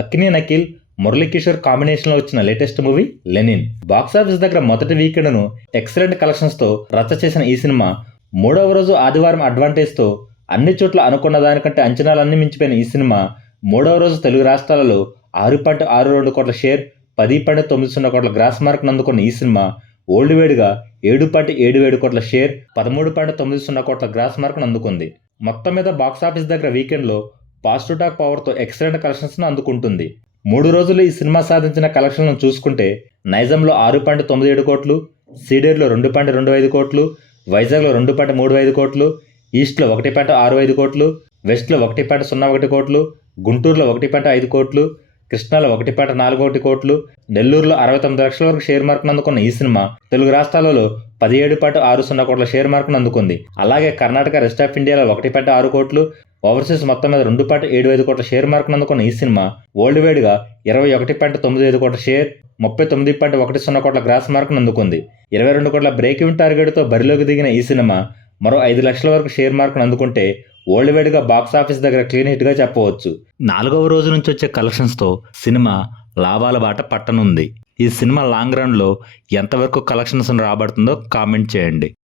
అక్కినేని అఖిల్, మురళీకిషోర్ కాంబినేషన్లో వచ్చిన latest movie Lenin. Box office దగ్గర మొదటి వీకెండ్ను ఎక్సలెంట్ కలెక్షన్స్తో రచ్చ చేసిన ఈ సినిమా మూడవ రోజు ఆదివారం అడ్వాంటేజ్తో అన్ని చోట్ల అనుకున్న దానికంటే అంచనాలన్నీ మించిపోయిన ఈ సినిమా మూడవ రోజు తెలుగు రాష్ట్రాలలో 6.62 కోట్ల షేర్, 10.90 కోట్ల గ్రాస్ మార్క్ అందుకున్న ఈ సినిమా ఓల్డ్ వేడిగా 7.77 కోట్ల షేర్, 13.90 కోట్ల గ్రాస్ మార్క్ను అందుకుంది. మొత్తం మీద బాక్సాఫీస్ దగ్గర వీకెండ్లో పాజిటివ్ టాక్ పవర్తో ఎక్సలెంట్ కలెక్షన్స్ను అందుకుంటుంది. 3 రోజులు ఈ సినిమా సాధించిన కలెక్షన్లను చూసుకుంటే నైజాంలో 6.97 కోట్లు, సీడేర్లో 2.25 కోట్లు, వైజాగ్లో 2.35 కోట్లు, ఈస్ట్లో 1.65 కోట్లు, వెస్ట్లో 1.01 కోట్లు, గుంటూరులో 1.5 కోట్లు, కృష్ణాలో 1.41 కోట్లు, నెల్లూరులో 69 లక్షల వరకు షేర్ మార్క్ను అందుకున్న ఈ సినిమా తెలుగు రాష్ట్రాలలో 17.60 కోట్ల షేర్ మార్క్ను అందుకుంది. అలాగే కర్ణాటక, రెస్ట్ ఆఫ్ ఇండియాలో 1.6 కోట్లు, ఓవర్సీస్ మొత్తం మీద 2.75 కోట్ల షేర్ మార్క్ను అందుకున్న ఈ సినిమా వరల్డ్ వైడ్గా 21.95 కోట్ల షేర్, 39.10 కోట్ల గ్రాస్ మార్క్ను అందుకుంది. 22 కోట్ల బ్రేక్ ఈవెన్ టార్గెట్తో బరిలోకి దిగిన ఈ సినిమా మరో 5 లక్షల వరకు షేర్ మార్క్ను అందుకుంటే వరల్డ్ వైడ్గా బాక్సాఫీస్ దగ్గర క్లీన్ హిట్గా చెప్పవచ్చు. 4వ రోజు నుంచి వచ్చే కలెక్షన్స్తో సినిమా లాభాల బాట పట్టనుంది. ఈ సినిమా లాంగ్ రన్లో ఎంతవరకు కలెక్షన్స్ రాబడుతుందో కామెంట్ చేయండి.